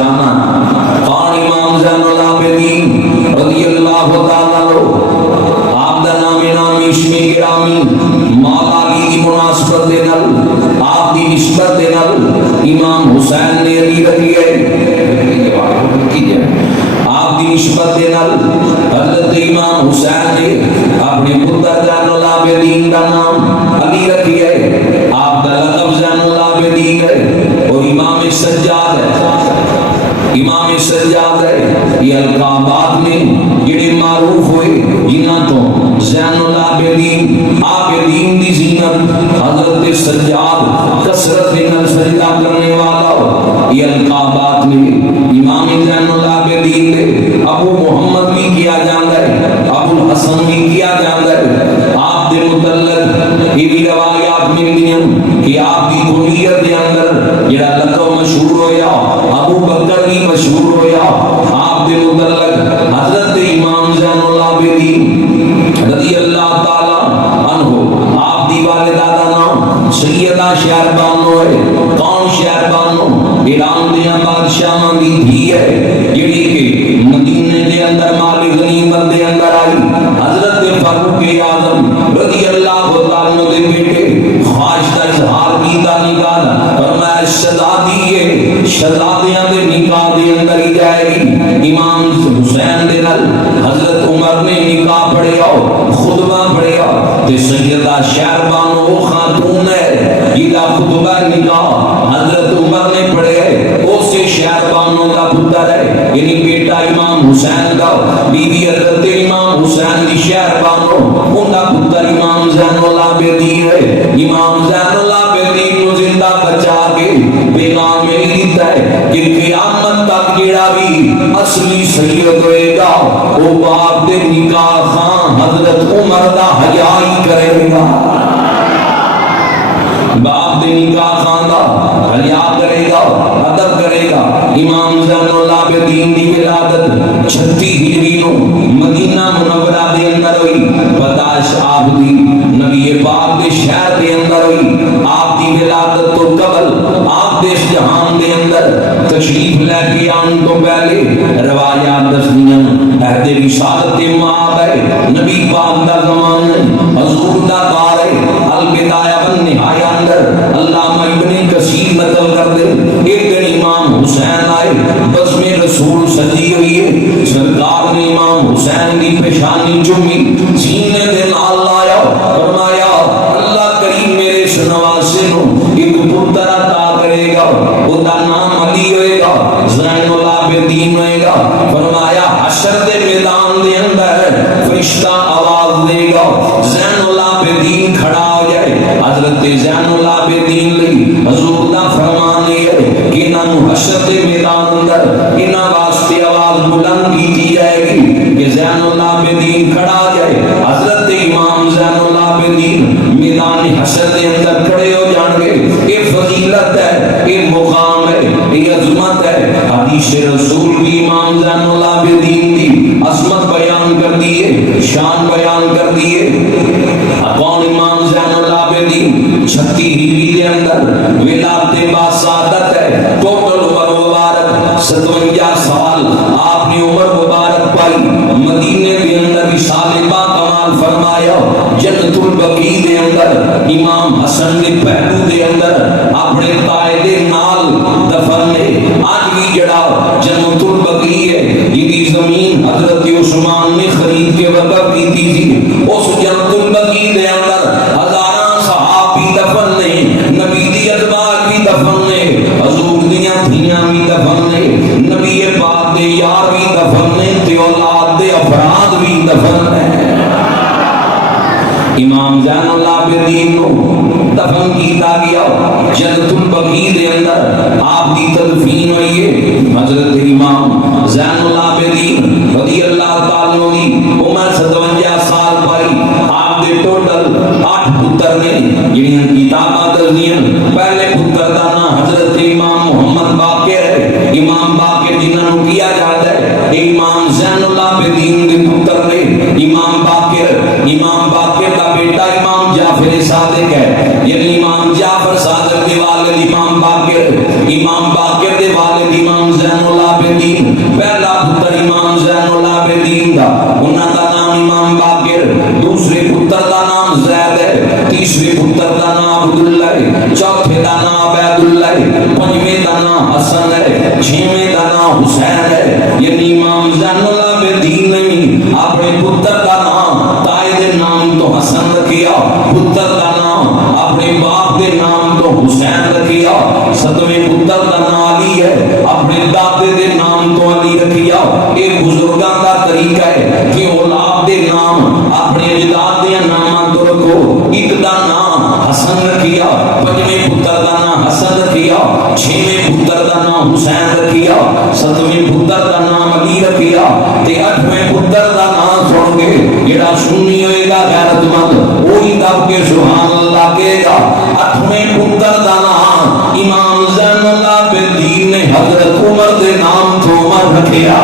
شانہ قان امام زین العابدین رضی اللہ تعالیٰ عنہ آپ دا نام اسم گرامی مولا علی کی مناسبت دے نال آپ دی نسبت دے نال امام حسین نے علی رکھی ہے آپ دی نسبت دے نال حضرت امام حسین نے اپنے پتر زین العابدین کا نام علی رکھی ہے آپ کا لقب زین العابدین ہے اور امام سجاد ہے امام سجاد ہے یہ القابات میں جڑے معروف ہوئے جنہاں تو زین العابدین عابدین دی زینت حضرت سجاد کثرت نال سجدہ کرنے والا یہ القابات میں امام زین العابدین نے ابو محمد بھی کیا جاتا ہے ابو الحسن بھی کیا جاتا ہے آپ دے متعلق یہ بھی روایات ملتی ہیں کہ آپ کی کنیت دے اندر جڑا لقب مشہور ہویا ابو بکر بھی مشہور ہویا آپ دے متعلق حضرت امام زین العابدین رضی اللہ تعالی عنہ آپ دی والدہ دا نام سیدہ شہربانو ہے کون شہربانو ایران دیا بادشاہ دی دھی ہے جڑی کہ مدینے دے اندر مال غنیمت دے اندر آئی حضرت فاروق اعظم رضی اللہ تعالی عنہ دے بیٹے خواہش کا اظہار کیتا نکال فرمایا شہزادی ہے شہزادیاں دے نکاح دے اندر ہی جائے گی امام حسین دے نال حضرت عمر نے نکاح پڑھیا خطبہ پڑھیا تے سیدہ شہربانو خاتون ہے جیدہ خطبہ نکاح حضرت عمر نے پڑھے اسے شہربانو کا پتر ہے یعنی بیٹا امام حسین کا بی بی حضرت امام حسین دی شہربانو ان کا پتر امام زین العابدین ہے امام زین العابدین کو زندہ بچا کے پیغام میں دیتا ہے کہ قیامت تک جڑا بھی اصلی سید ہوئے گا وہ باپ دے نکاح خان حضرت عمر دا حیائی کرے گا باپ دے نکاح خان دا حیا کرے گا ادب کرے گا امام زین العابدین دی ولادت 36 ہجری نو مدینہ منورہ دے اندر ہوئی پتاش آپ دی نبی پاک دے شہر دے اندر ہوئی آپ دی ولادت تو قبل آپ دے جہان دے اندر تشریف لے کے آن تو پہلے روایات دسدیاں عہد رسالت مآب ہے نبی پاک دا زمان ہے حضور دا کار ہے البدایہ والنہایہ اندر علامہ ابن کثیر نقل کر دے ایک دن امام حسین آئے بس میں رسول سجی ہوئی ہے سرکار نے امام حسین کی پیشانی چومی سینے دے نال لایا فرمایا اللہ کریم میرے نواسے نو ایک پتر عطا کرے گا او دا نام علی ہوئے گا زین العابدین ہوئے گا فرمایا حشر دے میدان دے اندر فرشتہ آواز دے گا زین العابدین کھڑا ہو جائے حضرت زین العابدین لئی حضور دا فرمان ہے کہ انہاں حشر دے میدان اندر انہاں واسطے آواز بلند کی جائے گی کہ زین العابدین کھڑا ہو جائے حضرت امام زین العابدین میدان حشر دے اندر کھڑے ہو جان گے یہ فضیلت ہے یہ مقام ہے یہ عظمت ہے حدیث رسول بھی امام زین العابدین دی عظمت بیان کر دیئے شان بیان کر دیئے کون امام زین العابدین 36 ہجری دے اندر ولادت باسعادت ہے ٹوٹل عمر مبارک 57 سال آپ نے عمر مبارک پائی مدینے دے اندر وصال با کمال فرمایا جنت البقیع دے اندر امام حسن دے پہلو دے اندر اپنے تائے دے نال دفن نے آج بھی جڑا جنت البقیع ہے یہ زمین حضرت عثمان نے خرید کے وقف کی تھی اس جنت البقیع دے اندر ہزاراں صحابی دفن نے نبی دی ازواج بھی دفن نے حضور دیاں دھیاں بھی دفن نے نبی پاک دے یار بھی دفن نے تے اولاد دے افراد بھی دفن نے امام زین العابدین کو دفن کیتا گیا جنت البقیع دے اندر آپ دی تدفین ہوئی ہے حضرت امام زین العابدین رضی اللہ تعالیٰ عنہ عمر 57 سال پائی آپ دے ٹوٹل 8 پتر نے جنہیں کتاباں درزیاں پہلے پتر دا نام حضرت امام محمد باقر ہے امام باقر جنہوں کیا جاتا ہے امام زین العابدین دے پتر نے امام باقر کا بیٹا امام جعفر صادق ہے یعنی امام جعفر صادق دے والد امام باقر دے والد امام زین زین العابدین پہلا پتر امام زین العابدین دا انہاں دا نام امام باقر دوسرے پتر دا نام زید ہے تیسرے پتر دا نام عبداللہ ہے چوتھے دا نام عبیداللہ ہے پنجویں دا نام حسن ہے چھویں دا نام حسین ہے یعنی امام زین العابدین نے اپنے پتر دا نام تائے دے نام تو حسن رکھیا پتر دا نام اپنے باپ دے نام تو حسین رکھیا ستویں پتر دا نام علی ہے اپنے دادے دے نام تو علی رکھیا ایک بزرگاں دا طریقہ ہے کہ اولاد دے نام اپنے اجداد دے نام تو رکھو ایک دا نام حسن رکھیا پنجویں پتر دا نام حسن رکھیا چھویں پتر دا نام حسین رکھیا ستویں پتر دا نام علی رکھیا تے اٹھویں پتر دا نام سن کے جڑا سنی ہوئے گا غیرت مند وہی دب کے سبحان اللہ کہے گا اٹھویں پتر دا نام امام زین العابدین نے حضرت عمر دے نام تو عمر رکھیا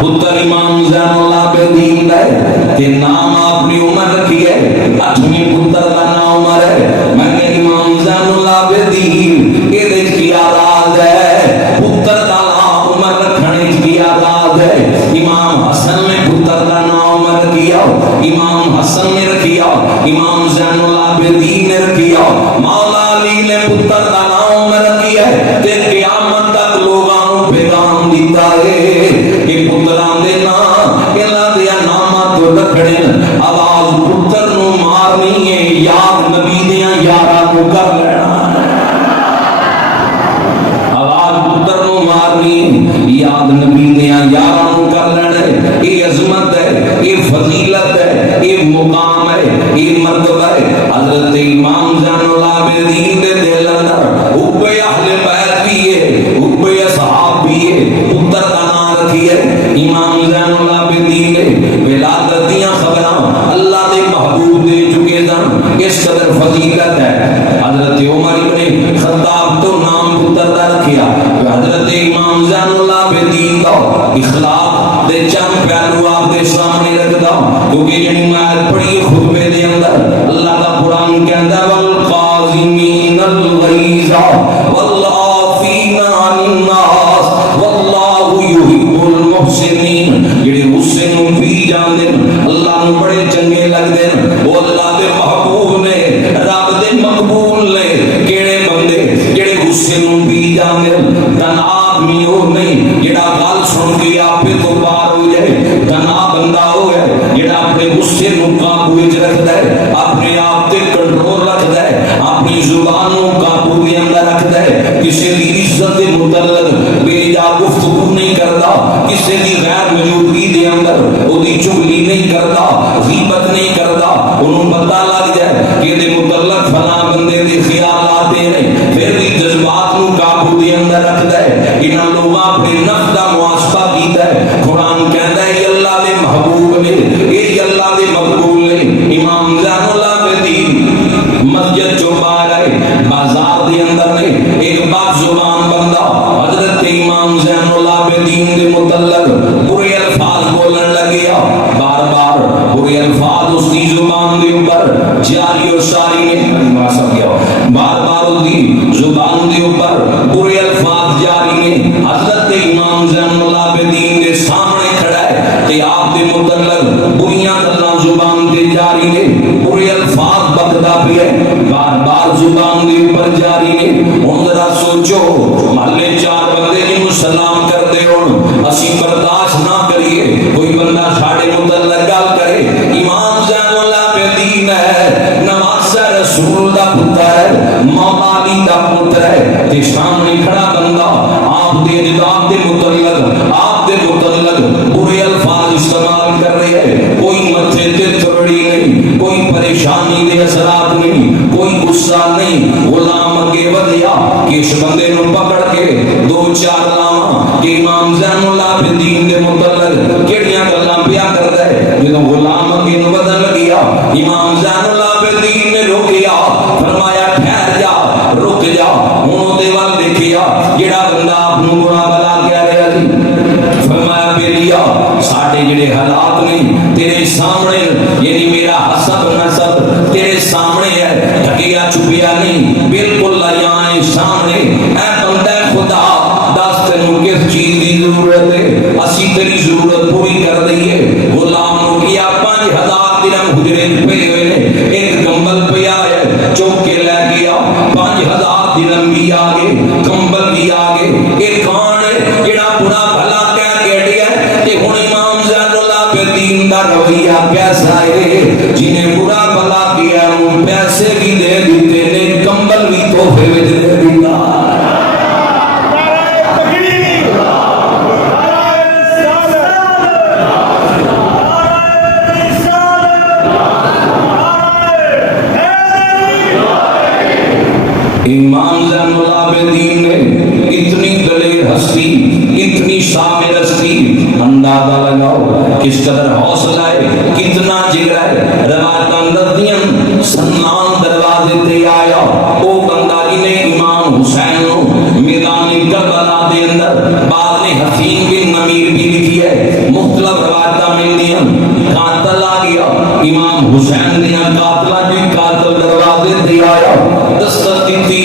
پتر امام زین العابدین ہے تے نام اپنی عمر رکھی ہے اٹھویں پتر دا نام عمر ہے میں کہ امام زین العابدین اے دے کی آزاد ہے پتر دا نام عمر رکھنے کی آزاد ہے امام حسن نے پتر دا نام عمر رکھیا امام حسن نے رکھیا امام زین العابدین نے رکھیا مولا علی نے پتر دا نام عمر رکھیا تے قیامت تک لوگاں نوں پیغام دیتا ہے کہ پتراں دے نام انہاں دے ناماں تو رکھنے آواز پتر نو مارنی ہے یاد نبی دیاں یاراں نو کر لینا آواز پتر نو مارنی یاد نبی دیاں یاراں نو کر لینا یہ عظمت ہے یہ فضیلت ہے یہ مقام ہے یہ مرتبہ ہے حضرت امام زین العابدین دے دل اندر حب اہل بیت بھی ہے حب اصحاب بھی ہے پتر دا نام رکھی ہے امام زین العابدین نے ولادت دیاں خبراں اللہ دے محبوب دے چکے سن اس قدر فضیلت ہے حضرت عمر ابن خطاب تو نام پتر دا رکھیا حضرت امام زین العابدین دا اخلاق دے چند پہلو آپ دے سامنے رکھدا کیونکہ جنی میں پڑھی خطبے دے اندر اللہ دا قرآن کہندا والقاظمین الغیظ والعافین عن الناس واللہ یحب المحسنین جڑے غصے نوں پی جاندے اللہ نوں بڑے چنگے لگدے وہ اللہ دے محبوب نے رب دے مقبول نے کیڑے بندے جڑے غصے نوں پی جاندے تن آدمی ہو نہیں جڑا گل سن کے آپے تو پار ہو جائے تنا بندہ ہوئے جڑا اپنے غصے نوں قابو وچ رکھدا ہے اپنے آپ تے کنٹرول رکھدا ہے اپنی زبان نوں قابو دے اندر رکھدا ہے کسی دی عزت دے متعلق بے جا گفتگو نہیں کردا کسی دی غیر موجودگی دے اندر او دی چغلی نہیں کردا غیبت نہیں کردا اونوں پتہ لگ جائے کہ دے متعلق فلاں بندے دے خیالات ہیں پھر بھی جذبات نوں قابو دے اندر رکھدا ہے انہاں لوگاں اپنے نفس دا محاسبہ کیتا ہے قرآن کہندا ہے یہ اللہ دے محبوب نے یہ اللہ دے مقبول نے امام زین العابدین مسجد جو باہر آئے بازار دے اندر نے ایک بات زبان بندہ حضرت امام زین العابدین دے متعلق برے الفاظ بولن لگیا بار بار برے الفاظ اس کی زبان دے اوپر جاری اور ساری نے بار بار اس کی زبان دے اوپر برے الفاظ جاری نے حضرت امام زین العابدین دے سامنے کھڑا ہے تے آپ دے متعلق بریاں گلاں زبان تے جاری نے برے الفاظ بکدا پیا ہے بار بار زبان دے اوپر جاری نے ہن ذرا سوچو محلے چار بندے جنوں سلام کردے ہون اسی برداشت نہ کریے کوئی بندہ ساڈے متعلق گل کرے امام زین العابدین ہے نواز رسول دا پتر ہے مولا علی دا پتر ہے تے سامنے کھڑا بندہ آپ دے اجداد دے متعلق آپ دے متعلق برے الفاظ استعمال کر رہے ہیں کوئی متھے تے تھوڑی نہیں کوئی پریشانی دے اثرات نہیں کوئی غصہ نہیں غلام اگے ودیا کہ اس بندے نو پکڑ کے دو چار لاواں کہ امام زین العابدین دے متعلق کیڑیاں گلاں پیا کردا ہے جدوں غلام اگے نو بدن لگیا امام زین العابدین نے روکیا فرمایا ٹھہر جا رک جا ہن دے ول دیکھیا جڑا بندہ آپ نو برا بلا کہہ رہا سی فرمایا بیلیا ساڈے جڑے حالات نے تیرے سامنے یعنی میرا حسب نسب تیرے سامنے ہے ڈھکیا چھپیا نہیں بالکل عیان سامنے اے بندہ تیری ضرورت پوری کر دئیے. غلام نو کیا 5000 درہم حجرے پہ ہوئے نے, ایک کمبل پہ آیا چوک کے لے گیا, 5000 درہم بھی آگے, کمبل بھی آگے. ایک کان ہے جڑا برا بھلا کہہ کے ڈیا کہ ہن امام زین العابدین دا رویہ کیسا ہے, جنہیں برا بھلا کیا ان پیسے بھی دے دیتے نے, کمبل بھی تحفے وچ دے دیتا. امام زین العابدین نے اتنی دلیر ہستی, اتنی شامل ہستی, اندازہ لگاؤ کس قدر حوصلہ ہے, کتنا جگر ہے. روایت اندر دین سنان دروازے تے آیا او بندہ جنہیں امام حسین نو میدان کربلا دے اندر بعد نے حسین بن نمیر بھی لکھی ہے, مختلف روایتاں ملدی ہیں. قاتل آ گیا, امام حسین دیاں قاتلاں جو قاتل دروازے تے آیا, دستک دیتی,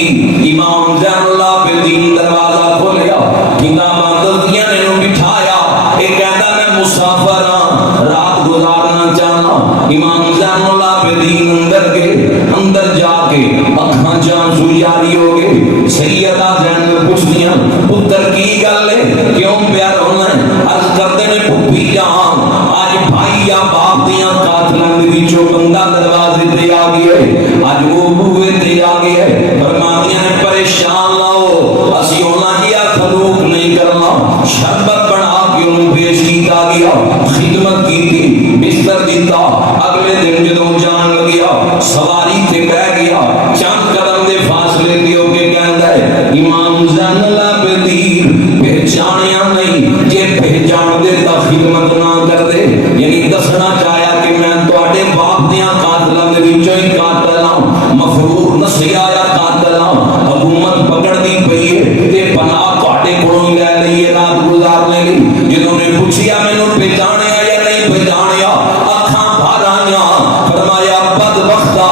امام زین العابدین دروازہ کھولیا, کتاباں دستیاں نے بٹھایا, ایک کہتا میں مسافر ہاں رات گزارنا چاہنا. امام زین العابدین اندر گئے, اندر جا کے اکھاں جان سو جاری ہو گئے. سیدہ زینب پوچھدیاں پتر کی گل ہے, کیوں پیا رونا ہے؟ عرض کرتے نے پھپھی جان آج بھائی یا باپ دیاں قاتلاں دے وچوں بندہ دروازے تے آ گیا ہے, اج وہ بوئے تے آ گیا ہے. فرماندیاں نے پریشان نہ ہو, اسی انہاں کیا خلوق نہیں کرنا. شربت بنا کے انہوں پیش کیتا گیا, خدمت کی تھی, بستر دیتا. اگلے دن جدوں جان لگیا سواری تے بہ گیا, چند قدم دے فاصلے تے ہو کے کہندا ہے امام زین العابدین پہچانیا نہیں, جے پہچان دے تا خدمت نہ کر دے. یعنی دسنا چاہیا کہ میں تواڈے باپ دیاں قاتلاں دے وچوں ہی قاتل ہاں, مفرور نسیا یا قاتل ہاں. حکومت پکڑ دی پئی ہے تے پناہ تواڈے کولوں لے لئیے رات گزارنے لئی. جدوں نے پوچھیا مینوں پہچانیا یا نہیں پہچانیا, اکھاں بھر آئیاں. فرمایا بدبختا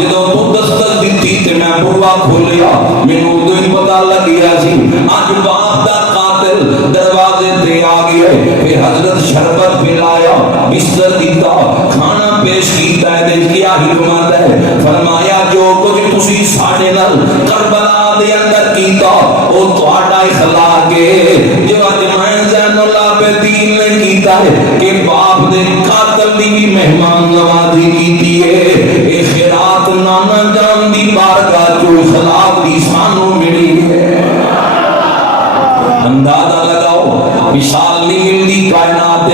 جدوں تو دستک دتی تے میں بوا کھولیا, مینوں اودوں ہی پتہ لگ گیا سی اج باپ دا قاتل دروازے تے آ گیا ہے. پھر حضرت شربت پلایا, بستر دیتا, کھانا پیش کیتا ہے. کیا حکمت ہے؟ فرمایا جو کچھ تسی ساڈے نال کربلا دے اندر کیتا او تہاڈا اخلاق ہے. جو اج میں زین العابدین نے کیتا ہے کہ باپ دے قاتل دی بھی مہمان نوازی کیتی ہے. اے خیرات نانا جان دی بارگاہ جو اخلاق دی سانوں ملی ہے. اندازہ لگاؤ مثال نہیں ملتی کائنات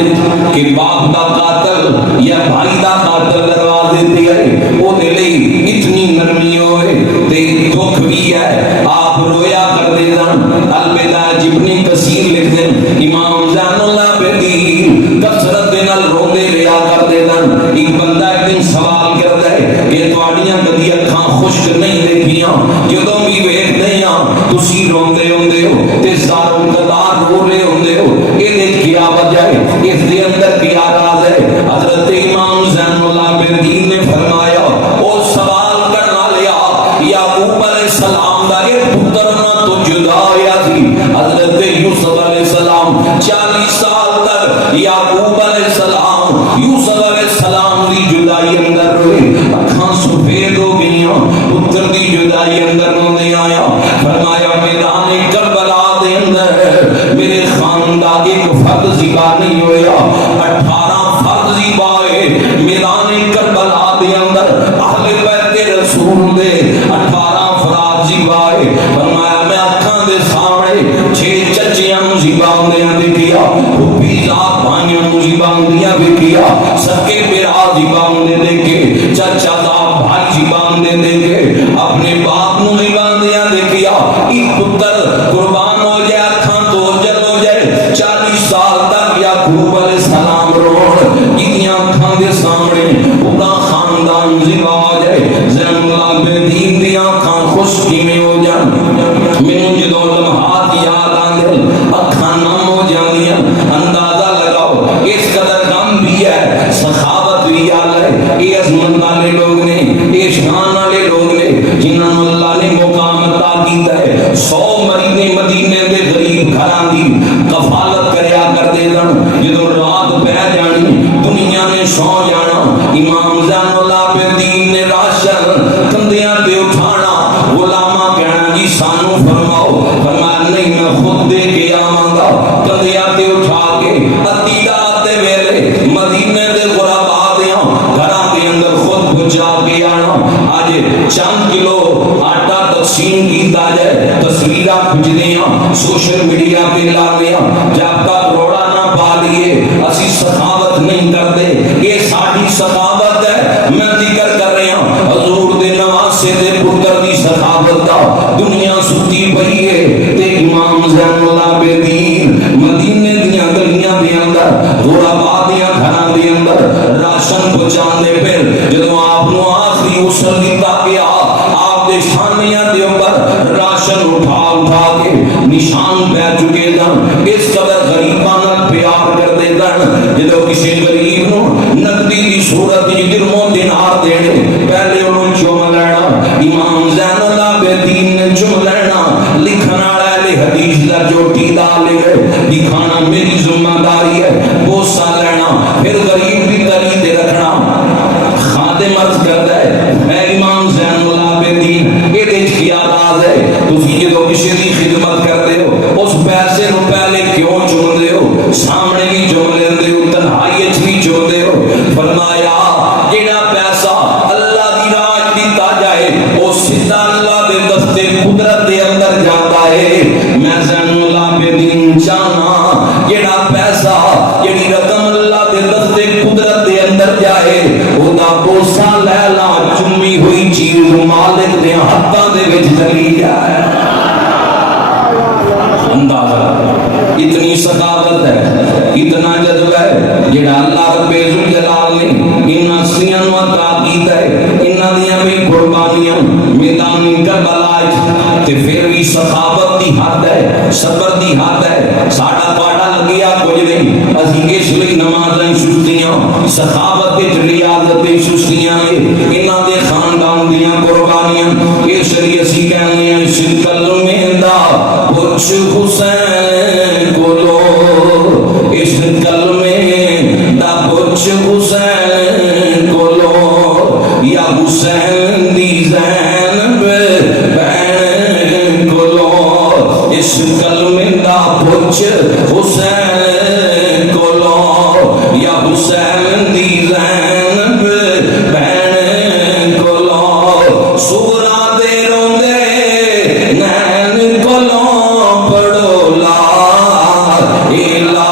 کہ باپ دا قاتل یا بھائی دا قاتل دروازے تے آئے, وہ دے لئی اتنی نرمی ہوئے تے دکھ بھی ہے. آپ رویا کر دے دن, البدایہ ابن کثیر لکھ دیں امام زین العابدین کثرت دے نال روندے رہیا کر دے دن. ایک بندہ ایک دن سوال کردا ہے کہ تواڈیاں کدی اکھاں خشک نہیں دیکھیاں, جدوں بھی ویکھدے ہاں تسی روندے ہوندے ہو تے زاروں قدار رو رہے ہوندے ہو, اے کیا وجہ ہے, اس دے اندر کیا راز ہے؟ حضرت امام زین العابدین نے فرمایا او سوال کرنا لیا یعقوب علیہ السلام دا ایک پتر نہ تو جدا ہویا سی. حضرت یوسف علیہ السلام 40 سال تک یعقوب علیہ السلام یوسف علیہ السلام دی جدائی اندر روئے, اکھاں سفید ہو گئیاں, پتر دی جدائی اندر روندے آیا. فرمایا میدان کربلا دے اندر میرے خاندان ایک فرد ذبح نہیں ہویا, 18 فرد ذبح ہوئے میدان کربلا دے اندر. اہل بیت رسول دے 18 افراد ذبح ہوئے. فرمایا میں اکھاں دے سامنے 6 چچیاں نوں ذبح ہوندیاں دیکھیا, پھوپھی ذات بھائیاں نوں ذبح ہوندیاں دیکھیا, سکے بھرا ذبح ہوندے دیکھے, چچا ذات بھائی ذبح ہوندے دیکھے, اپنے باپ نوں ذبح ہوندیاں دیکھیا. ایک پتر قربان ہو جائے, اکھاں تو جل ہو جائے. 40 سال تک یعقوب علیہ السلام روڑ جتیاں اکھاں دے سامنے پورا خاندان ذبح ہو جائے. زین العابدین دی اکھاں خشکی میں ہو جان. مینوں جدوں لمحات یاد آندے اکھاں نم ہو جاندیاں. اندازہ لگاؤ اس قدر غم بھی ہے, سخاوت بھی ہے. اے عظمت والے لوگ نے, اے شان والے لوگ نے جنہاں نوں اللہ نے مقام عطا کیتا ہے. 100 مدینے دے غریب گھراں دی کفالت کریا کر دے دن. فرمایا نہیں میں خود دے کے آواں گا کندھیاں تے اٹھا کے ادھی رات دے ویلے مدینے دے غربا دیاں گھراں دے اندر خود پہنچا کے آنا اج چند کلو آٹا تقسیم کیتا جائے تصویراں کھچدیاں سوشل میڈیا پہ لاندیاں جب تک روڑا نہ پا لیے اسی سخاوت نہیں کرتے یہ ساڈی سخاوت ہے میں ذکر کر رہا ہوں حضور دے نواسے دے پتر دی سخاوت دا دنیا ستی پئی ہے تے امام زین العابدین مدینے دیاں گلیاں دے اندر غربا دیاں گھراں دے اندر راشن پہنچاندے پھر جدوں آپ نو آخری وصل دتا گیا آپ دے شانیاں دے اوپر راشن اٹھا اٹھا کے نشان پہ چکے دن اس قدر غریباں نال پیار کر دے دن جدوں کسی غریب نو نقدی دی صورت وچ درہم دینار دینے پہلے انہوں چوم لینا امام زین العابدین نے چوم لینا لکھن والا اہل حدیث دا جو ٹیلا لے گئے دکھانا میری ذمہ داری ہے بوسا لینا پھر غریب کی تلی تے رکھنا خادم عرض کرتا ہے اے امام زین العابدین یہ دیکھ کیا راز ہے تسی جدوں کسی دی خدمت کرتے ہو اس پیسے نو پہلے کیوں چومدے ہو سامنے بھی چوم لیندے ہو تنہائی وچ بھی چومدے ہو فرمایا جڑا پیسہ اللہ دی راہ دتا جائے او سیدھا اللہ دے دستے قدرت دے اندر جاتا ہے میں زین العابدین جانا جڑا پیسہ جڑی رقم اللہ دے دستے قدرت دے اندر جائے او دا بوسا لے لا چمی ہوئی چیز مالک دے ہاتھاں دے وچ چلی جائے اندازہ اتنی سخاوت ہے اتنا جذبہ ہے جڑا اللہ رب ذوالجلال نے ان ہستیاں نو عطا کیتا ہے انہاں دیاں بھی قربانیاں میدان کربلا تے پھر بھی سخاوت دی حد ہے صبر دی حد ہے ساڈا تہاڈا لگیا کچھ نہیں اسی اس لیے نمازاں سستیاں سخاوت تے ریاضت تے سستیاں انہاں دے خاندان دیاں قربانیاں اس لیے اسی کہنے ہیں اس کلمے دا پوچھ حسین کو لو اس کلمے دا پوچھ حسین کو لو یا حسین دی زینب بہن کو لو اس کلمے دا پوچھ حسین کو لو یا حسین دی زینب بہن کو لو سورا دے روندے نین کو لو پڑھو لا الہ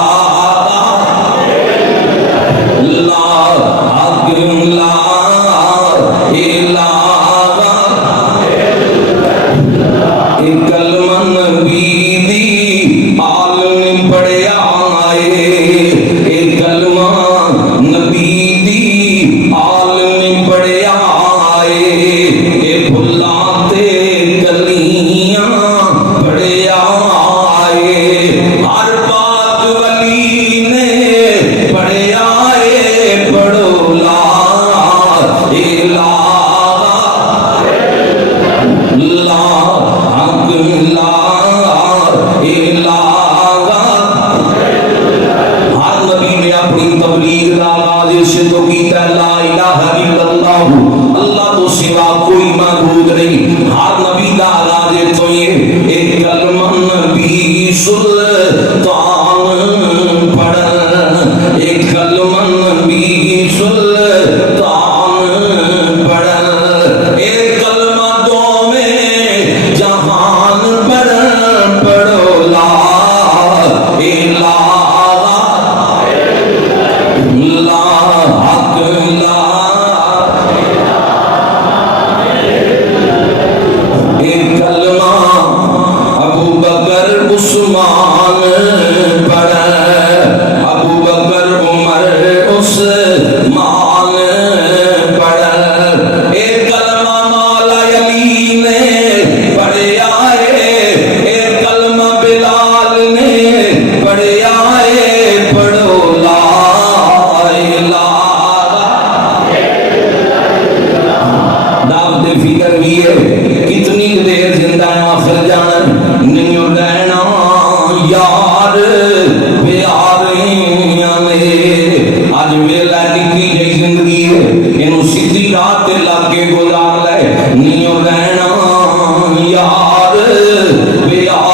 یار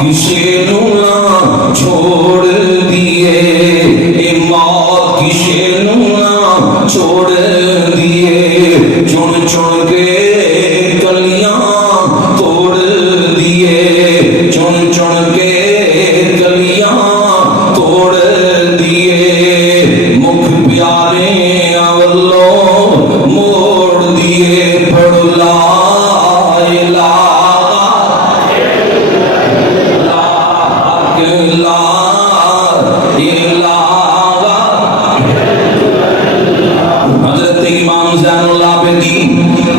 کسے نو نہ چھوڑ دیے، اے موت کسے نو نہ چھوڑ دیے، چن چن کے کلیاں توڑ دیے، چن چن کے کلیاں توڑ دیے، مکھ پیارے والوں موڑ دیے، پڑھ لا الہ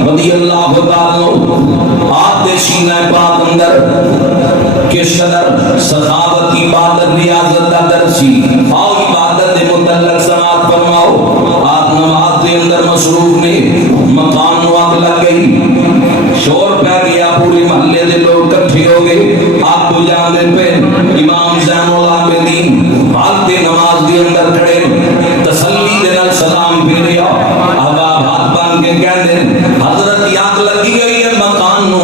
رضی اللہ تعالیٰ آپ دے سینہ پاک اندر کہ صدر سخاوت عبادت ریاضت دا درسی آؤ عبادت دے متعلق سماعت فرماؤ، آپ نماز دے اندر مصروف نے، مکان وقت لگ گئی، شور پہ گیا، پوری محلے دے لوگ کٹھے ہو گئے، آپ کو جاندے پہ امام زین العابدین حالت نماز دے اندر کھڑے، تسلی دے نال سلام پھیریا، احباب ہاتھ بان کے کہہ دیں حضرت یاد لگی گئی ہے مکان نو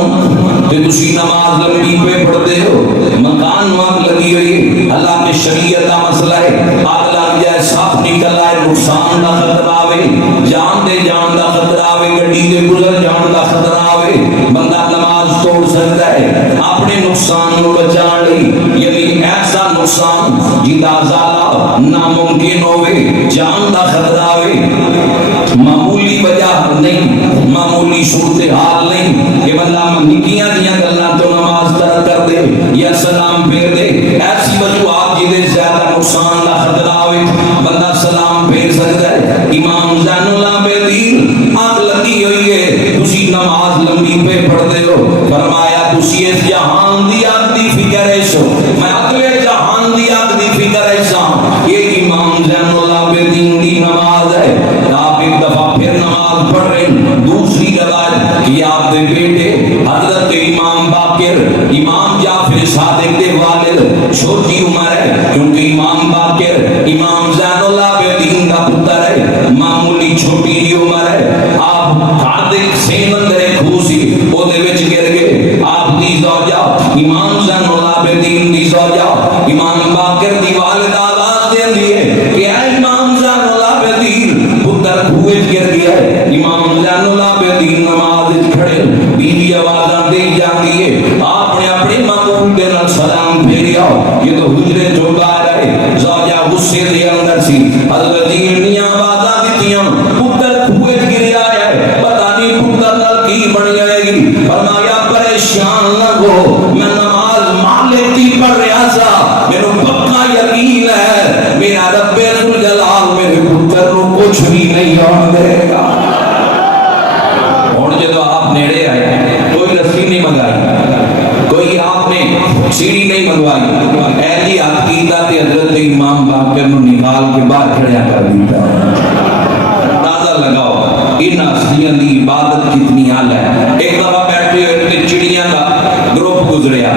تے تسی نماز لمبی پہ پڑھتے ہو، مکان وقت لگی گئی، اللہ کے شریعت کا مسئلہ ہے، آگ لگ جائے، ساتھ نکل آئے، نقصان دا خطرہ آوے، جان دے جان دا خطرہ آوے، گڈی دے گزر جان دا خطرہ آوے، بندہ نماز توڑ سکتا ہے اپنے نقصان نو بچان لی، یعنی ایسا نقصان جندا ازالہ ناممکن ہوئے، جان دا خطرہ آوے، معمولی وجہ نہیں، معمولی صورتحال نہیں کہ بندہ نکیاں دیاں گلاں تو نماز ترک کر دے یا سلام پھیر دے، ایسی وجوہات جدے زیادہ نقصان دا خطرہ ہوئے بندہ سلام پھیر سکتا ہے۔ امام زین العابدین آگ لگی ہوئی ہے، تسی نماز لمبی پہ پڑھتے ہو، فرمایا تسی اس جہان دی آگ دی فکر ایسو، میں اگلے جہان دی آگ دی فکر ایسا، یہ امام زین العابدین دی نماز ہے۔ آپ ایک دفعہ پھر نماز پڑھ رہے ہیں، دوسری روایت کہ آپ دے بیٹے حضرت امام باقر امام جعفر صادق دے والد چھوٹی عمر ہے، کیونکہ امام باقر امام زین العابدین دا پتر ہے، معمولی چھوٹی جی عمر ہے، آپ حادق سیمندر کھوسی او دے وچ گر گئے، آپ دی زوجہ امام زین العابدین دی زوجہ امام باقر دی والد آواز دے دیئے کہ اے امام زین العابدین پتر کھوئے گر گیا ہے، امام زین العابدین نماز کھڑے، بیوی آوازاں دے جاندی ہے، آپ نے اپنے مقبول دے نال سلام پھیریا، یہ تو حجرے جو باہر ہے، زوجہ غصے دے اندر سی، حضرت جی نے آوازاں دیتیاں، پتر کھوئے گریا ہے، پتہ نہیں پتر نال کی بن جائے گی، فرمایا پریشان نہ ہو، میں نماز مالک دی پڑھ رہا سا، میرے پکا یقین ہے میرا رب ذوالجلال میرے پتر نو کچھ بھی نہیں آن دے گا۔ اور جب آپ نیڑے آئے کوئی رسی نہیں منگائی، کوئی آپ نے سیڑھی نہیں منگوائی، ایلی عقیدہ تے حضرت امام باقر نو نکال کے باہر کھڑیا کر دیتا، اندازہ لگاؤ ان ہستیاں دی عبادت کتنی اعلی ہے۔ ایک دفعہ بیٹھے ہوئے چڑیاں کا گروپ گزریا،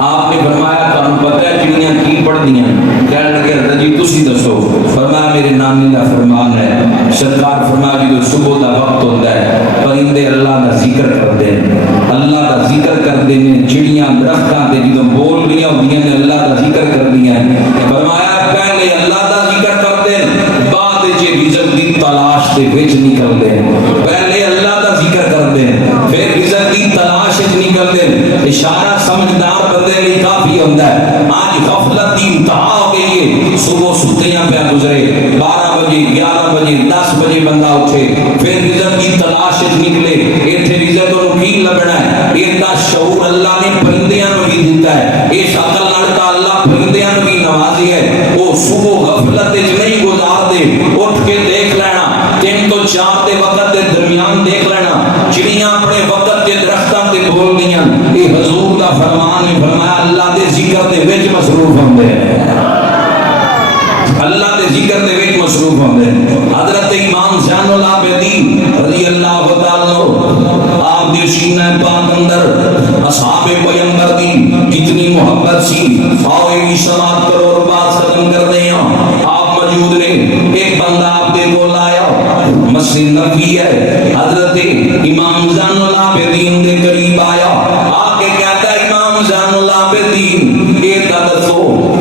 آپ نے فرمایا تمہیں پتہ ہے چڑیاں کی پڑھدیاں؟ کہنے لگے حضرت جی تسی دسو، فرمایا میرے نامی کا فرمان ہے، سرکار فرمایا جو صبح دا وقت ہوتا ہے پرندے اللہ کا ذکر کرتے ہیں، اللہ کا ذکر کرتے ہیں، چڑیاں درختاں تے جدوں بول رہی ہوندیاں نے اللہ کا ذکر کردیاں، فرمایا پہلے اللہ کا ذکر کرتے ہیں، بعد وچ رزق دی تلاش دے وچ نکلتے ہیں، پہلے اللہ کا ذکر کرتے ہیں پھر رزق دی تلاش وچ نکلتے ہیں۔ اشارہ سمجھدار بندے لئی کافی ہوتا ہے، آج غفلت دی انتہا ہو گئی ہے، صبح ستیاں پہ گزرے 12 بجے 11 بجے 10 بجے بندہ اٹھے، پھر رزق کی تلاش نکلے، ایتھے رزق نو کی لبنا ہے، ایتا شعور اللہ نے پرندیاں نو بھی دیتا ہے، اس عقل لڑتا اللہ پرندیاں نو بھی نوازی ہے، وہ صبح غفلت وچ نہیں گزار دے، اٹھ کے دیکھ لینا 3 تو 4 دے وقت دے درمیان دیکھ لینا، چڑیاں اپنے وقت کے درختاں تے بول دیاں، یہ حضور دا فرمان ہے، فرمایا اللہ دے ذکر دے وچ مصروف ہوندے ہیں، اللہ دے ذکر دے وچ مصروف ہوندے ہیں۔ حضرت امام زین العابدین رضی اللہ تعالی عنہ آپ دے سینہ پاک اندر اصحاب پیغمبر دی کتنی محبت سی، آؤ ایک سماعت کرو اور بات ختم کر دیں، آپ موجود نے، ایک بندہ آپ دے کول آیا، مسجد نبوی ہے، حضرت امام زین العابدین دے قریب آیا، آ کے کہتا ہے امام زین العابدین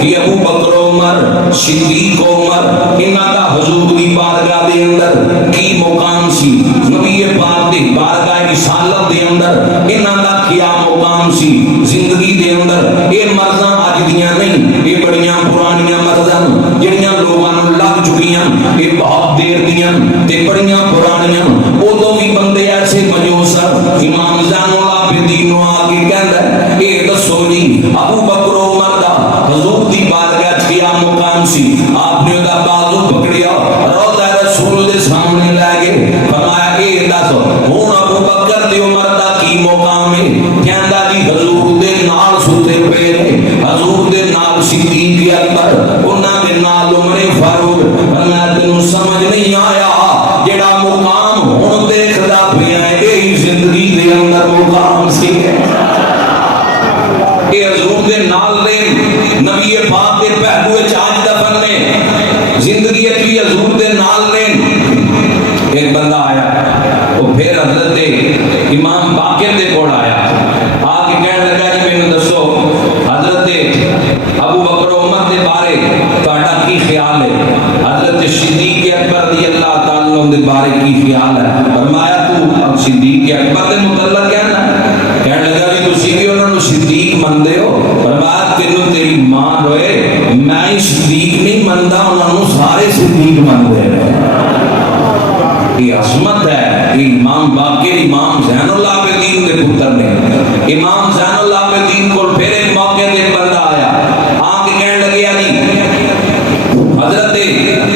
کہ ابو بکر عمر صدیق عمر انہاں دا حضور دی بارگاہ دے اندر کی مقام سی، نبی پاک دی بارگاہ رسالت دے اندر انہاں دا کیا مقام سی زندگی دے اندر۔ اے مرضاں اج دیاں نہیں، اے بڑیاں پرانیاں مرضاں جڑیاں لوگاں نوں لگ چکیاں، اے بہت دیر دیاں تے بڑیاں پرانیاں۔ اودوں بھی بندے ایسے مجوس امام زین العابدین نوں آ کے کہندا اے دسو جی ابو بکر عمر دا حضور دی بارگاہ وچ کیا مقام سی؟ آپ نے دا بازو پکڑیا، روضہ رسول دے سامنے لے گئے، فرمایا اے دس ہن ابو بکر تے عمر دا کی مقام ہے؟ کہندا جی حضور دے نال سوتے پے نے، حضور دے نال صدیق اکبر، انہاں دے نال عمر فاروق۔ فرمایا تینوں سمجھ نہیں آیا، جڑا مقام ہن دیکھدا پیا ہے اے زندگی دے اندر مقام سی۔ اے حضور دے نال دے نبی پاک دے پہلو وچ آج دفن نے، زندگی وچ بھی حضور دے نال نے۔ ایک بندہ آیا، وہ پھر حضرت امام باقر دے کول آیا، آ کے کہنے لگا جی مینوں دسو حضرت ابو بکر عمر دے بارے تہاڈا کی خیال ہے؟ حضرت صدیق اکبر رضی اللہ تعالی عنہ دے بارے کی خیال ہے؟ فرمایا تو صدیق اکبر دے متعلق کہنا؟ کہنے لگا جی تسی بھی انہاں نوں صدیق مندے ہو؟ فرمایا تینوں تیری ماں روئے، میں ہی صدیق نہیں مندا، انہاں نوں سارے صدیق مندے ہیں۔ یہ عظمت ہے۔ امام باقر امام زین العابدین دے پتر نے۔ امام زین العابدین کو پھر ایک موقع تے بندہ آیا، آ کے کہنے لگیا جی حضرت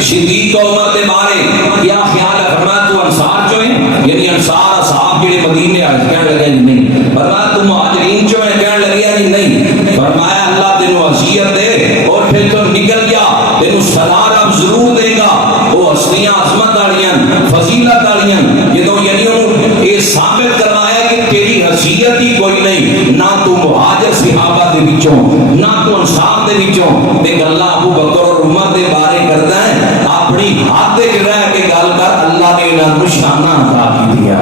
صدیق عمر دے بارے کیا خیال ہے؟ فرمایا تو انصار چوں ہے، یعنی انصار اصحاب جڑے مدینے والے؟ کہنے لگا جی نہیں۔ فرمایا تو مہاجرین چوں ہے؟ کہنے لگیا جی نہیں۔ فرمایا اللہ تینوں عافیت دے اور پھر تو نکل گیا، تینوں سزا رب ضرور دے گا۔ وہ ہستیاں عظمت والیاں فضیلت والیاں جدوں یعنی انہوں یہ ثابت کروایا کہ تیری حیثیت ہی کوئی نہیں، نہ تو مہاجر صحابہ دے وچوں نہ تو انصار دے وچوں، تے گلاں ابو بکر اور عمر دے بارے کردا ہے، اپنی حد وچ رہ کے گل کر، اللہ نے انہاں نوں شانہ عطا کیتیاں۔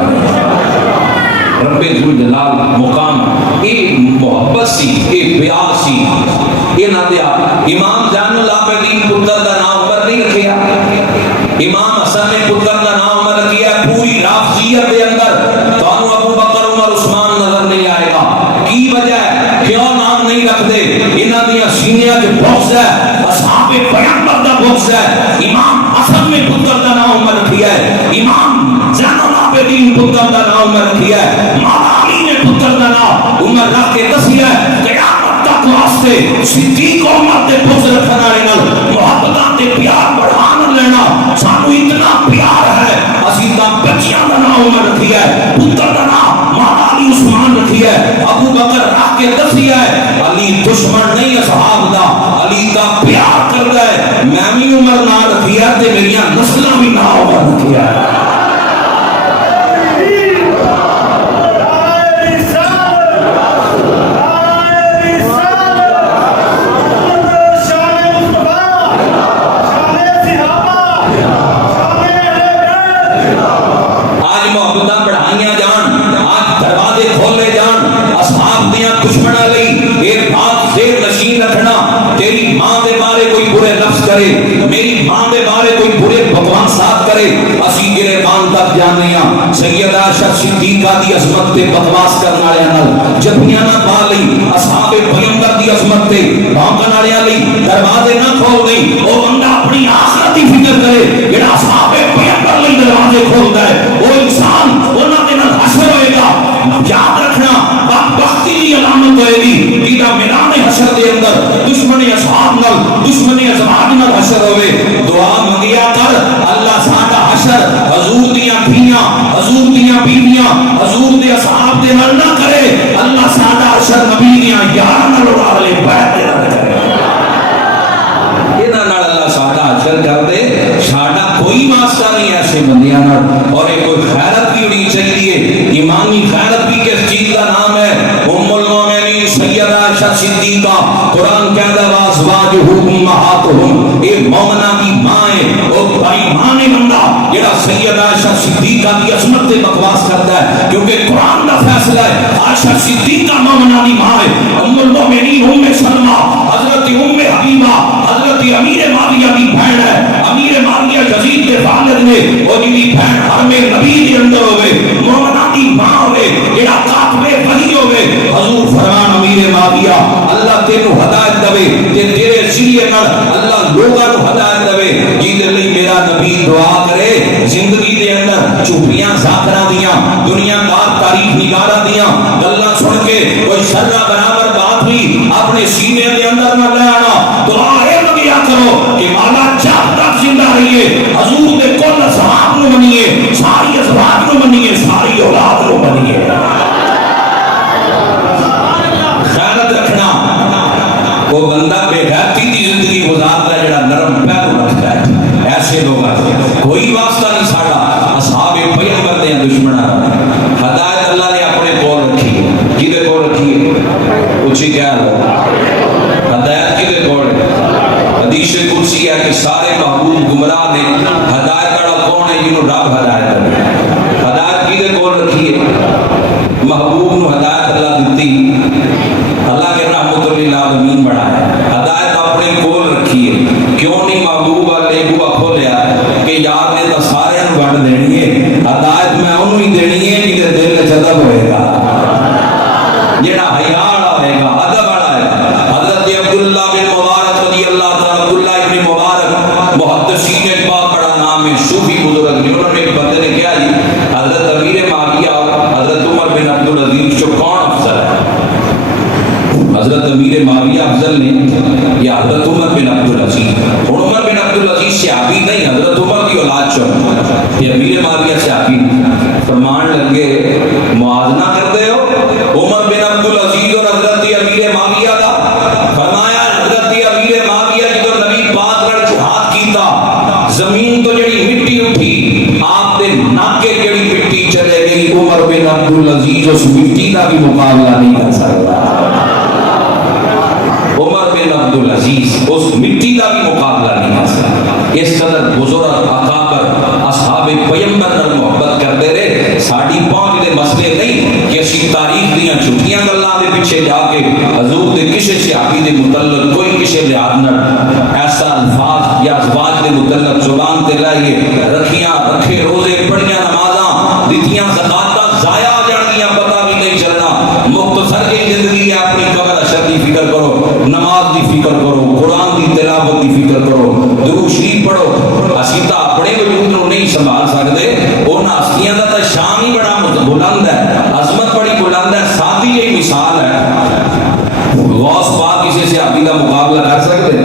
رب ذوالجلال مقام یہ محبت سی، یہ پیار سی، یہ نہ دیا۔ امام زین العابدین پتر دا نام عمر نہیں رکھیا، امام حسن نے پتر دا نام عمر رکھیا۔ پوری رافضیت دے اندر تانوں ابو بکر عمر عثمان نظر نہیں آئے گا۔ کی وجہ ہے کیوں نام نہیں رکھتے؟ انہاں دیاں سینیاں وچ بغض ہے، اصحاب پیغمبر دا بغض ہے۔ امام حسن نے پتر دا نام عمر رکھیا ہے، امام زین العابدین پتر دا نام عمر رکھیا ہے، مولا علی نے پتر دا نام عمر رکھ کے دسیا ہے قیامت تک واسطے صدیق عمر دے بغض رکھن والے نال محبتاں تے پیار بڑھا نہ لینا۔ سانو اتنا پیار ہے اسی تا بچیاں دا نام عمر رکھیا ہے، پتر دا نام مولا علی عثمان رکھیا ہے، ابو بکر رکھ کے دسیا ہے علی دشمن نہیں اصحاب دا، علی دا پیار کردا ہے۔ میں بھی عمر نام رکھیا تے میریاں نسلاں بھی نام عمر رکھیا ہے۔ میری ماں دے بارے کوئی برے بکواسات کرے، اسی گریبان تک جانے ہاں سیدہ عائشہ صدیقہ دی عظمت تے بکواس کرنے والے نال جبیاں نہ پا لئی، اصحاب پیغمبر دی عظمت تے بھونکن والے لئی دروازے نہ کھول دئی۔ او بندہ اپنی آخرت دی فکر کرے جڑا اصحاب پیغمبر لئی دروازے کھولدا ہے، وہ انسان انہاں دے نال حشر ہوئے گا۔ یاد رکھنا بدبختی دی علامت ہوئے گی جیدا میدان حشر دے اندر دشمن اصحاب نال دشمن ازواج نال حشر ہوئے۔ دعا منگیا کر اللہ ساڈا حشر حضور دیاں دھیاں، حضور دیاں بیویاں، حضور دے اصحاب دے نال نہ کرے، اللہ ساڈا حشر نبی دیاں یاراں نال اڑا لے، بیٹھ دے نال کرے۔ انہاں نال اللہ ساڈا حشر کر دے۔ ساڈا کوئی واسطہ نہیں ایسے بندیاں نال، اور ایک کوئی خیرت بھی ہونی چاہیے۔ ایمانی خیرت بھی کس چیز کا نام ہے؟ ام المومنین سیدہ عائشہ صدیقہ، قرآن کہتا ہے وازواجہ امہاتہم، اے مومنہ کی ماں ہے۔ اور بھائی ماں نے بندہ جڑا سیدہ عائشہ صدیقہ کی عظمت تے بکواس کرتا ہے، کیونکہ قرآن کا فیصلہ ہے عائشہ صدیقہ مومنہ کی ماں ہے۔ ام المومنین ام سلمہ حضرت ام حبیبہ خاتمے نبی دے اندر ہوئے مومنہ دی ماں ہوئے جڑا کاتبے وحی ہوئے حضور فرمان امیر معاویہ اللہ تینو ہدایت دوے تے تیرے ذریعے نال اللہ لوگاں نو ہدایت دوے جیندے لئی میرا نبی دعا کرے زندگی دے اندر چوپیاں ذاکراں دیاں دنیا دار تاریخ نگاراں دیاں گلاں سن کے کوئی شرع برابر بات بھی اپنے سینے دے اندر نہ لے آنا دعا اے لگیا کرو کہ مولا جب تک زندہ رہیے حضور دے کل اصحاب نو منیے ساری ازواج نو منیے ساری اولاد نو منیے خیانت رکھنا وہ بندہ بے غیرتی دی زندگی گزارتا ہے جڑا نرم پہلو رکھتا ہے ایسے لوگ کوئی واسطہ نہیں ساڑا اصحاب پیغمبر دے دشمنا ہدایت اللہ نے اپنے کول رکھی ہے کدے کول رکھی ہے اچھی کیا ہے ہدایت کدے کول حدیث قدسی ہے کہ سارے محبوب گمراہ نے ہدایت والا کون ہے جنہوں رب ہدایت ہے ہدایت کدے کول رکھی ہے محبوب نو ہدایت اللہ دیتی اللہ کے رحمت للعالمین بڑھایا ہدایت اپنے کول رکھی ہے کیوں نہیں محبوب والے بوا کھولیا کہ یار نے تو سارے بڑھ دینی ہے ہدایت میں انہوں ہی دینی ہے کہ دل میں ادب ہوئے گا جڑا حیا والا ہوئے گا ادب والا ہے حضرت عبداللہ بن مبارک رضی اللہ تعالی عبداللہ ابن مبارک محدثین پاک بڑا نام ہے صوفی بزرگ نے انہوں نے ایک بندے نے کہا جی حضرت امیر معاویہ اور حضرت عمر بن عبدالعزیز جو کون افضل ہے حضرت امیر معاویہ افضل نے یا حضرت عمر بن عبدالعزیز اور عمر بن عبدالعزیز صحابی نہیں حضرت عمر کی اولاد چو یہ امیر معاویہ صحابی فرمان لگے موازنہ کرتے ہو عمر بن عبدالعزیز اور حضرت امیر معاویہ کا فرمایا حضرت امیر معاویہ جدو نبی پاک کر جہاد کیتا زمین تو جڑی مٹی اٹھی آپ دے ناکے جڑی مٹی چلے گئی عمر بن عبدالعزیز اس مٹی کا بھی مقابلہ نہیں کر سکتا عمر بن عبدالعزیز اس مٹی کا بھی مقابلہ نہیں کر سکتا اس قدر بزرگ اکابر اصحاب پیغمبر نال محبت کرتے رہے ساڈی پہنچ دے مسئلے نہیں کہ اسی تاریخ دیاں چھٹیاں گلاں دے پیچھے جا کے حضور دے کسے صحابی دے متعلق کوئی کسے لحاظ نہ ایسا الفاظ یا ازواج دے متعلق زبان تے لائیے رکھیاں رکھے روزے پڑھیاں نمازاں دیتیاں زکاتاں ضائع ہو جانگیاں پتہ بھی نہیں چلنا مختصر کی زندگی ہے اپنی قبر اشر دی فکر کرو نماز دی فکر کرو قرآن دی تلاوت دی فکر کرو درود شریف پڑھو اسی تا اپنے وجود نو نہیں سنبھال سکتے انہاں ہستیاں دا تے شان ہی بڑا بلند ہے عظمت بڑی بلند ہے سادی یہی مثال ہے غوث پاک کسی صحابی کا مقابلہ کر سکتے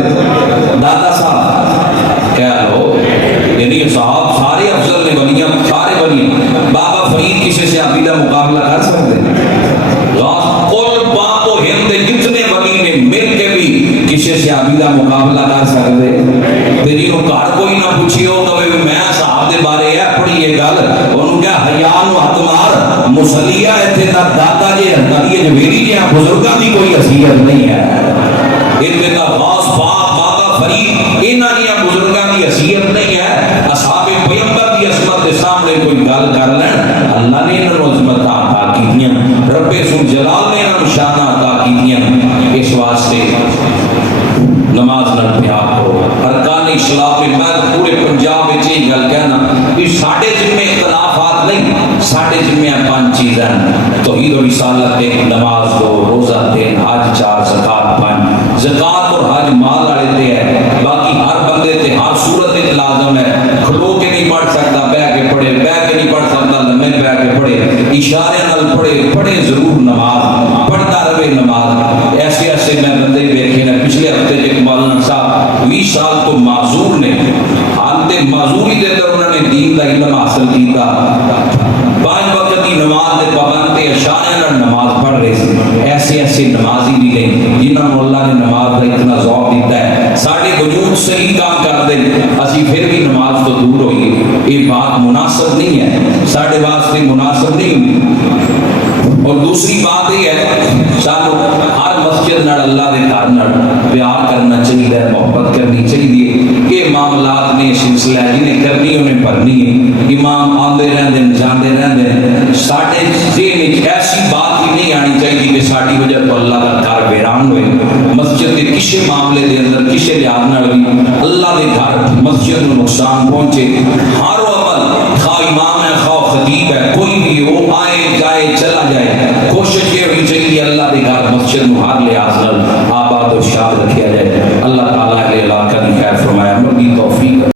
دادا صاحب کیا لو یعنی صاحب سارے افضل نے بنیاں سارے بنی بابا فرید کسی صحابی کا مقابلہ کر سکتے غوث کل پاک و ہند جتنے ولی نے مل کے بھی کسی صحابی کا مقابلہ کر سکتے تیری نو گھر کوئی نہ پوچھی ہو تو میں صاحب دے بارے ہے پڑھی یہ گل انہوں کیا حیا نو ہاتھ مار مسلیہ ایتھے تا دادا جی ہندی جویری جی بزرگاں دی کوئی حیثیت نہیں ہے ایتھے تا غوث پاک بابا فرید انہاں دی بزرگاں دی حیثیت نہیں ہے اصحاب پیغمبر دی عظمت دے سامنے کوئی گل کر لین اللہ نے انہاں نو عظمت عطا کیتیاں رب ذو جلال نے انہاں نو شان عطا کیتیاں اس واسطے نماز نال پیار ہو ارکان اسلام میں میں پورے پنجاب وچ یہ گل کہنا کہ ساڈے ذمہ اختلافات نہیں ساڈے ذمہ پانچ چیزاں توحید و رسالت ایک نماز دو روزہ تین حج چار زکات پانچ زکات اور حج مال والے تے ہے باقی ہر بندے تے ہر صورت وچ لازم ہے کھلو کے نہیں پڑھ سکتا بیٹھ کے پڑھے بیٹھ کے نہیں پڑھ سکتا لمے بیٹھ کے پڑھے اشارے نال پڑھے پڑھے ضرور نماز پڑھتا رہے نماز ایسے ایسے میں بندے دیکھے نا پچھلے ہفتے ایک مولانا صاحب 20 سال تو معذور نے حالت معذوری دے اندر انہوں نے دین کا علم حاصل کیتا 5 وقت کی نماز دے پابند تے اشارے نال نماز پڑھ رہے تھے ایسے ایسے نمازی بھی نے جنہوں نے اللہ نے نماز کا اتنا ذوق دیتا ہے سارے وجود صحیح کام کر دیں اسی پھر بھی نماز تو دور ہوئیے یہ بات مناسب نہیں ہے سارے واسطے مناسب نہیں اور دوسری بات یہ ہے سانو ہر مسجد نال اللہ دے گھر نال پیار کرنا چاہیے محبت کرنی چاہیے کہ معاملات نے سلسلہ جنہیں کرنی انہیں بھرنی ہے امام آندے رہندے جاندے رہندے ساڈے ذہن وچ ایسی بات ہی نہیں آنی چاہیے کہ ساڈی وجہ تو اللہ کا گھر ویران ہوئے مسجد کے کسی معاملے دے اندر کسی لحاظ نال بھی اللہ دے گھر مسجد نو نقصان پہنچے ہر